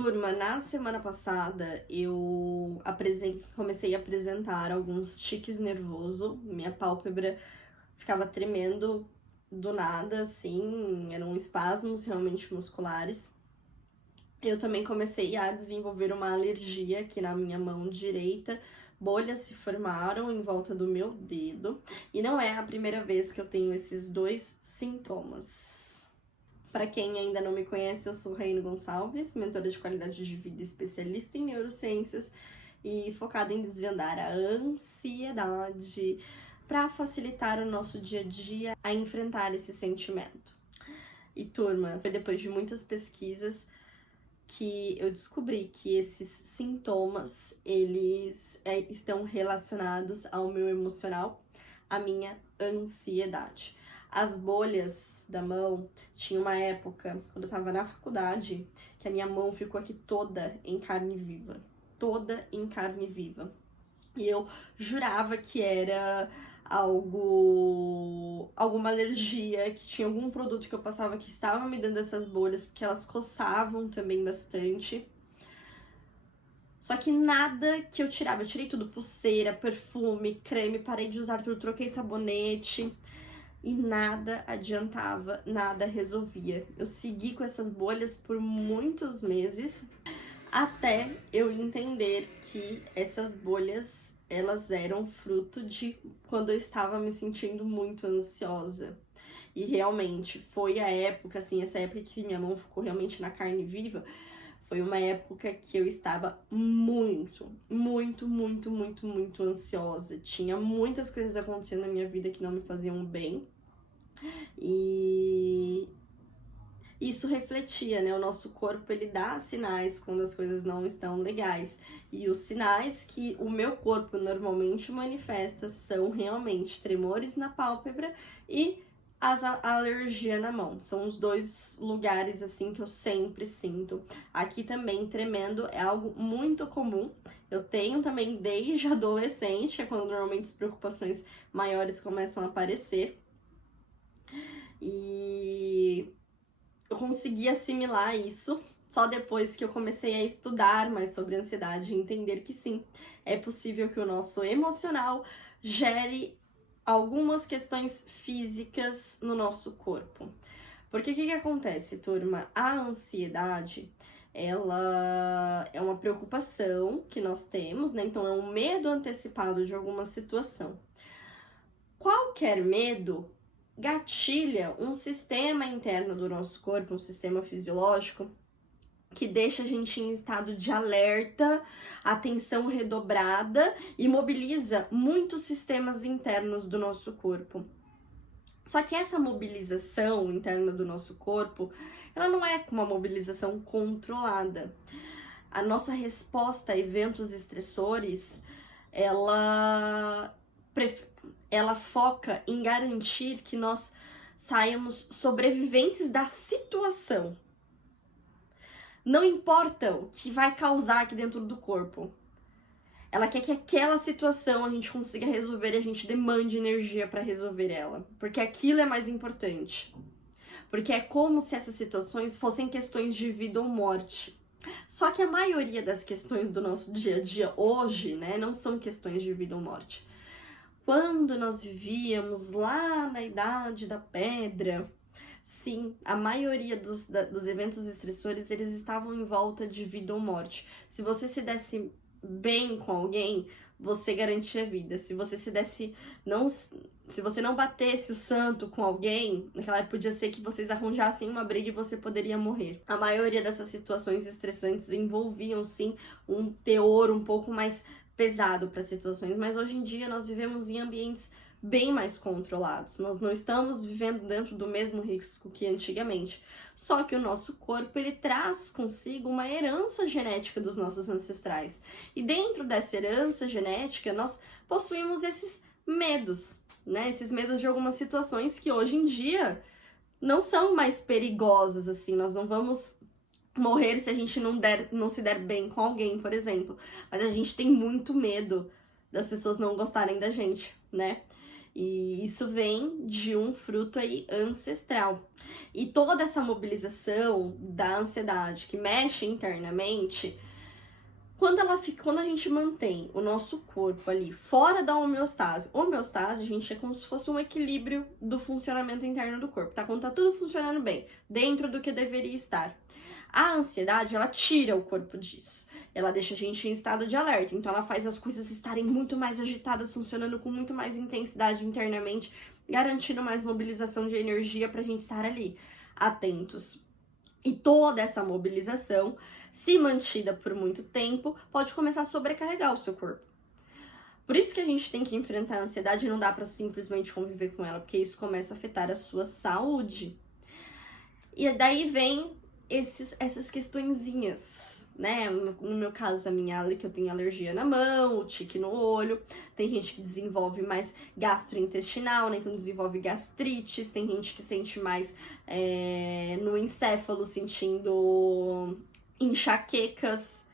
Turma, na semana passada eu comecei a apresentar alguns tiques nervoso, minha pálpebra ficava tremendo do nada, assim, eram espasmos realmente musculares. Eu também comecei a desenvolver uma alergia aqui na minha mão direita, bolhas se formaram em volta do meu dedo, e não é a primeira vez que eu tenho esses dois sintomas. Para quem ainda não me conhece, eu sou Raine Gonçalves, mentora de qualidade de vida especialista em neurociências e focada em desvendar a ansiedade para facilitar o nosso dia a dia a enfrentar esse sentimento. E turma, foi depois de muitas pesquisas que eu descobri que esses sintomas, eles estão relacionados ao meu emocional, à minha ansiedade. As bolhas da mão, tinha uma época, quando eu tava na faculdade, que a minha mão ficou aqui toda em carne viva. Toda em carne viva. E eu jurava que era alguma alergia, que tinha algum produto que eu passava que estava me dando essas bolhas, porque elas coçavam também bastante. Só que nada que eu tirava, eu tirei tudo, pulseira, perfume, creme, parei de usar tudo, troquei sabonete e nada adiantava, nada resolvia. Eu segui com essas bolhas por muitos meses até eu entender que essas bolhas, elas eram fruto de quando eu estava me sentindo muito ansiosa. E realmente foi a época, assim, essa época que minha mão ficou realmente na carne viva, foi uma época que eu estava muito ansiosa. Tinha muitas coisas acontecendo na minha vida que não me faziam bem. E isso refletia, né? O nosso corpo, ele dá sinais quando as coisas não estão legais. E os sinais que o meu corpo normalmente manifesta são realmente tremores na pálpebra e a alergia na mão. São os dois lugares, assim, que eu sempre sinto. Aqui também, tremendo é algo muito comum. Eu tenho também desde adolescente, que é quando normalmente as preocupações maiores começam a aparecer. E eu consegui assimilar isso só depois que eu comecei a estudar mais sobre ansiedade e entender que sim, é possível que o nosso emocional gere algumas questões físicas no nosso corpo. Porque o que acontece, turma? A ansiedade, ela é uma preocupação que nós temos, né? Então é um medo antecipado de alguma situação. Qualquer medo gatilha um sistema interno do nosso corpo, um sistema fisiológico, que deixa a gente em estado de alerta, atenção redobrada e mobiliza muitos sistemas internos do nosso corpo. Só que essa mobilização interna do nosso corpo, ela não é uma mobilização controlada. A nossa resposta a eventos estressores, ela foca em garantir que nós saímos sobreviventes da situação. Não importa o que vai causar aqui dentro do corpo. Ela quer que aquela situação a gente consiga resolver e a gente demande energia para resolver ela. Porque aquilo é mais importante. Porque é como se essas situações fossem questões de vida ou morte. Só que a maioria das questões do nosso dia a dia hoje, né, não são questões de vida ou morte. Quando nós vivíamos lá na Idade da Pedra, sim, a maioria dos eventos estressores, eles estavam em volta de vida ou morte. Se você se desse bem com alguém, você garantia vida. Se você se você não batesse o santo com alguém, naquela época podia ser que vocês arranjassem uma briga e você poderia morrer. A maioria dessas situações estressantes envolviam, sim, um teor um pouco mais pesado para situações, mas hoje em dia nós vivemos em ambientes bem mais controlados. Nós não estamos vivendo dentro do mesmo risco que antigamente. Só que o nosso corpo, ele traz consigo uma herança genética dos nossos ancestrais. E dentro dessa herança genética, nós possuímos esses medos, né? Esses medos de algumas situações que hoje em dia não são mais perigosas, assim. Nós não vamos morrer se a gente não se der bem com alguém, por exemplo. Mas a gente tem muito medo das pessoas não gostarem da gente, né? E isso vem de um fruto aí ancestral. E toda essa mobilização da ansiedade que mexe internamente, quando a gente mantém o nosso corpo ali fora da homeostase, homeostase, gente, é como se fosse um equilíbrio do funcionamento interno do corpo, tá? Quando tá tudo funcionando bem, dentro do que deveria estar. A ansiedade, ela tira o corpo disso. Ela deixa a gente em estado de alerta, então ela faz as coisas estarem muito mais agitadas, funcionando com muito mais intensidade internamente, garantindo mais mobilização de energia pra gente estar ali, atentos. E toda essa mobilização, se mantida por muito tempo, pode começar a sobrecarregar o seu corpo. Por isso que a gente tem que enfrentar a ansiedade e não dá pra simplesmente conviver com ela, porque isso começa a afetar a sua saúde. E daí vem essas questõezinhas, né? No meu caso, que eu tenho alergia na mão, o tique no olho. Tem gente que desenvolve mais gastrointestinal, né? Então desenvolve gastrites. Tem gente que sente mais no encéfalo, sentindo enxaquecas.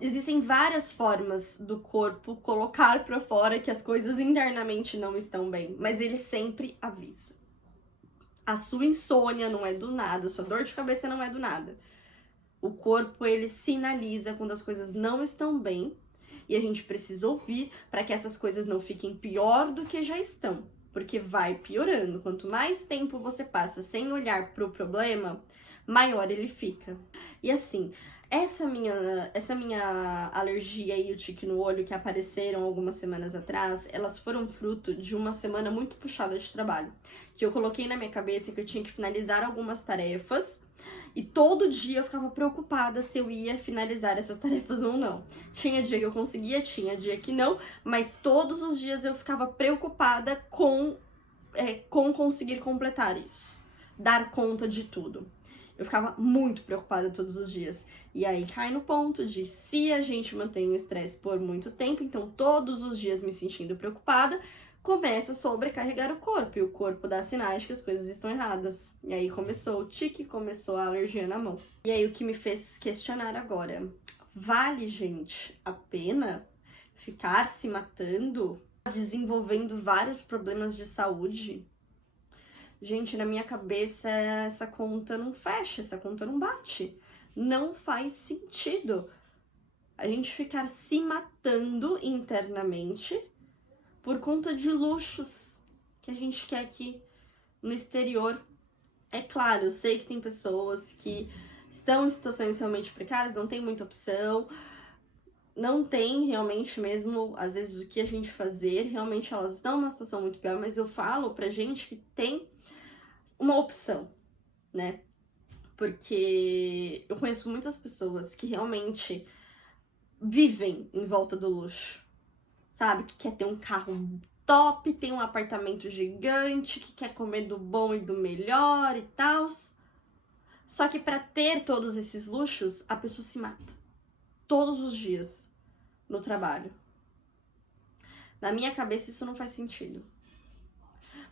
Existem várias formas do corpo colocar pra fora que as coisas internamente não estão bem, mas ele sempre avisa. A sua insônia não é do nada, a sua dor de cabeça não é do nada. O corpo, ele sinaliza quando as coisas não estão bem e a gente precisa ouvir para que essas coisas não fiquem pior do que já estão, porque vai piorando. Quanto mais tempo você passa sem olhar para o problema, maior ele fica. E assim, essa minha alergia e o tique no olho que apareceram algumas semanas atrás, elas foram fruto de uma semana muito puxada de trabalho, que eu coloquei na minha cabeça que eu tinha que finalizar algumas tarefas e todo dia eu ficava preocupada se eu ia finalizar essas tarefas ou não. Tinha dia que eu conseguia, tinha dia que não, mas todos os dias eu ficava preocupada com conseguir completar isso, dar conta de tudo. Eu ficava muito preocupada todos os dias. E aí cai no ponto de se a gente mantém o estresse por muito tempo, então todos os dias me sentindo preocupada, começa a sobrecarregar o corpo. E o corpo dá sinais que as coisas estão erradas. E aí começou o tique, começou a alergia na mão. E aí o que me fez questionar agora, vale, gente, a pena ficar se matando, desenvolvendo vários problemas de saúde? Gente, na minha cabeça essa conta não fecha, essa conta não bate. Não faz sentido a gente ficar se matando internamente por conta de luxos que a gente quer aqui no exterior. É claro, eu sei que tem pessoas que estão em situações realmente precárias, não tem muita opção, não tem realmente mesmo, às vezes, o que a gente fazer, realmente elas estão numa situação muito pior, mas eu falo pra gente que tem uma opção, né? Porque eu conheço muitas pessoas que realmente vivem em volta do luxo, sabe? Que quer ter um carro top, tem um apartamento gigante, que quer comer do bom e do melhor e tal. Só que para ter todos esses luxos, a pessoa se mata todos os dias no trabalho. Na minha cabeça isso não faz sentido.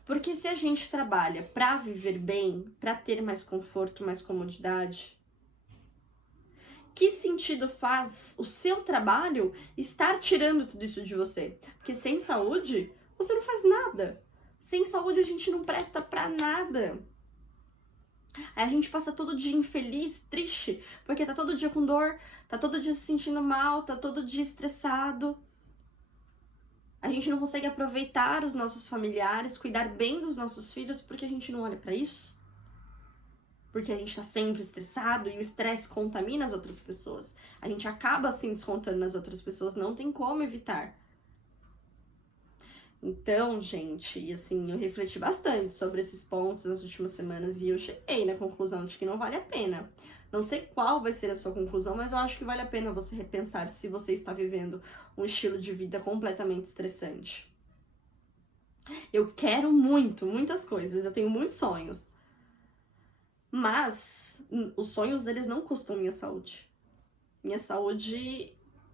Porque se a gente trabalha para viver bem, para ter mais conforto, mais comodidade, que sentido faz o seu trabalho estar tirando tudo isso de você? Porque sem saúde, você não faz nada. Sem saúde, a gente não presta pra nada. Aí a gente passa todo dia infeliz, triste, porque tá todo dia com dor, tá todo dia se sentindo mal, tá todo dia estressado. A gente não consegue aproveitar os nossos familiares, cuidar bem dos nossos filhos, porque a gente não olha pra isso. Porque a gente tá sempre estressado e o estresse contamina as outras pessoas. A gente acaba assim descontando nas outras pessoas, não tem como evitar. Então, gente, e assim, eu refleti bastante sobre esses pontos nas últimas semanas e eu cheguei na conclusão de que não vale a pena. Não sei qual vai ser a sua conclusão, mas eu acho que vale a pena você repensar se você está vivendo um estilo de vida completamente estressante. Eu quero muitas coisas, eu tenho muitos sonhos. Mas os sonhos, eles não custam minha saúde. Minha saúde,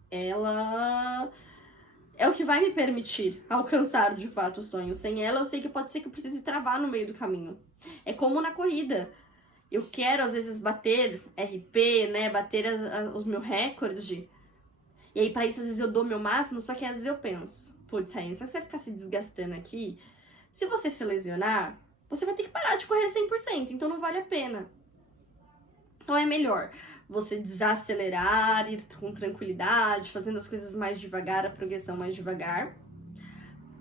ela é o que vai me permitir alcançar de fato o sonho. Sem ela, eu sei que pode ser que eu precise travar no meio do caminho. É como na corrida. Eu quero, às vezes, bater RP, né? Bater os meus recordes. E aí, pra isso, às vezes, eu dou meu máximo. Só que às vezes eu penso, putz, Rainha, só que você vai ficar se desgastando aqui, se você se lesionar, você vai ter que parar de correr 100%, então não vale a pena. Então é melhor você desacelerar, ir com tranquilidade, fazendo as coisas mais devagar, a progressão mais devagar,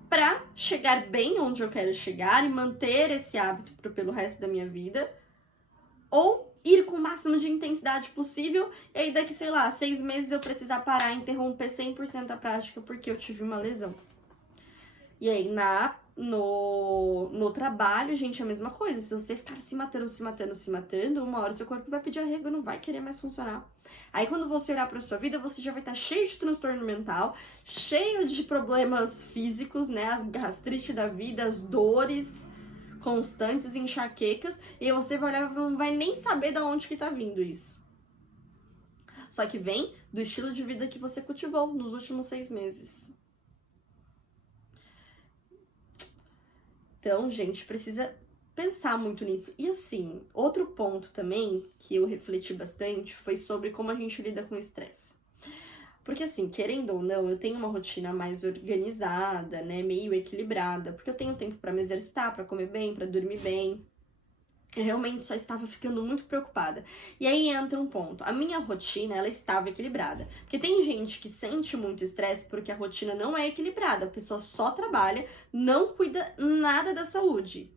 pra chegar bem onde eu quero chegar e manter esse hábito pelo resto da minha vida, ou ir com o máximo de intensidade possível, e aí daqui, sei lá, 6 meses eu precisar parar, interromper 100% a prática porque eu tive uma lesão. E aí no trabalho, gente, é a mesma coisa. Se você ficar se matando, uma hora seu corpo vai pedir arrego, não vai querer mais funcionar. Aí quando você olhar pra sua vida, você já vai estar cheio de transtorno mental, cheio de problemas físicos, né? As gastrite da vida, as dores constantes, enxaquecas, e você vai olhar e não vai nem saber de onde que tá vindo isso. Só que vem do estilo de vida que você cultivou nos últimos 6 meses. Então, gente, precisa pensar muito nisso. E assim, outro ponto também que eu refleti bastante foi sobre como a gente lida com o estresse. Porque assim, querendo ou não, eu tenho uma rotina mais organizada, né, meio equilibrada, porque eu tenho tempo pra me exercitar, pra comer bem, pra dormir bem. Eu realmente só estava ficando muito preocupada. E aí entra um ponto. A minha rotina, ela estava equilibrada. Porque tem gente que sente muito estresse porque a rotina não é equilibrada. A pessoa só trabalha, não cuida nada da saúde.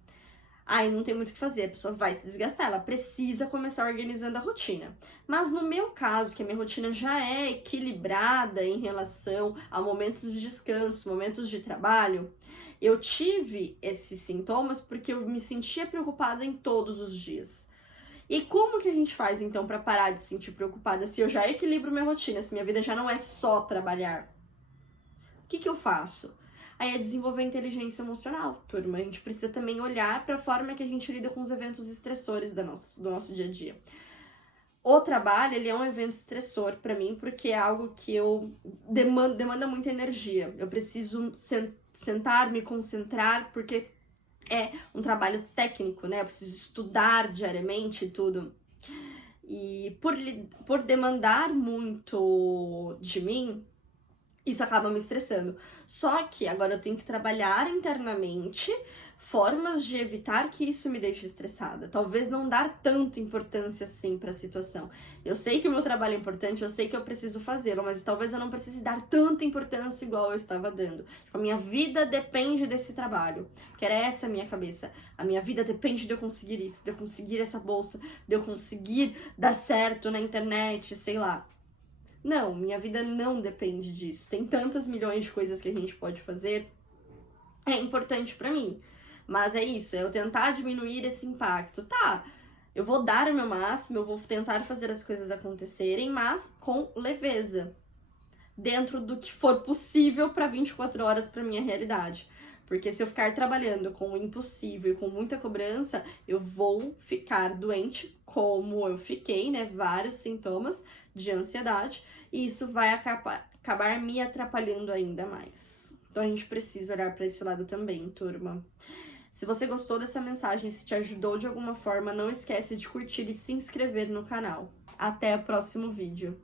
Aí não tem muito o que fazer, a pessoa vai se desgastar, ela precisa começar organizando a rotina. Mas no meu caso, que a minha rotina já é equilibrada em relação a momentos de descanso, momentos de trabalho, eu tive esses sintomas porque eu me sentia preocupada em todos os dias. E como que a gente faz então para parar de se sentir preocupada se eu já equilibro minha rotina, se minha vida já não é só trabalhar? O que eu faço? Aí é desenvolver inteligência emocional, turma. A gente precisa também olhar para a forma que a gente lida com os eventos estressores do nosso dia a dia. O trabalho, ele é um evento estressor para mim, porque é algo que eu demanda muita energia. Eu preciso sentar, me concentrar, porque é um trabalho técnico, né? Eu preciso estudar diariamente e tudo. E por demandar muito de mim, isso acaba me estressando. Só que agora eu tenho que trabalhar internamente formas de evitar que isso me deixe estressada. Talvez não dar tanta importância assim para a situação. Eu sei que o meu trabalho é importante, eu sei que eu preciso fazê-lo, mas talvez eu não precise dar tanta importância igual eu estava dando. Tipo, a minha vida depende desse trabalho. Porque era essa a minha cabeça. A minha vida depende de eu conseguir isso, de eu conseguir essa bolsa, de eu conseguir dar certo na internet, sei lá. Não, minha vida não depende disso. Tem tantas milhões de coisas que a gente pode fazer. É importante pra mim. Mas é isso, é eu tentar diminuir esse impacto. Tá, eu vou dar o meu máximo, eu vou tentar fazer as coisas acontecerem, mas com leveza. Dentro do que for possível para 24 horas pra minha realidade. Porque se eu ficar trabalhando com o impossível e com muita cobrança, eu vou ficar doente, como eu fiquei, né? Vários sintomas de ansiedade, e isso vai acabar me atrapalhando ainda mais. Então a gente precisa olhar para esse lado também, turma. Se você gostou dessa mensagem, se te ajudou de alguma forma, não esquece de curtir e se inscrever no canal. Até o próximo vídeo.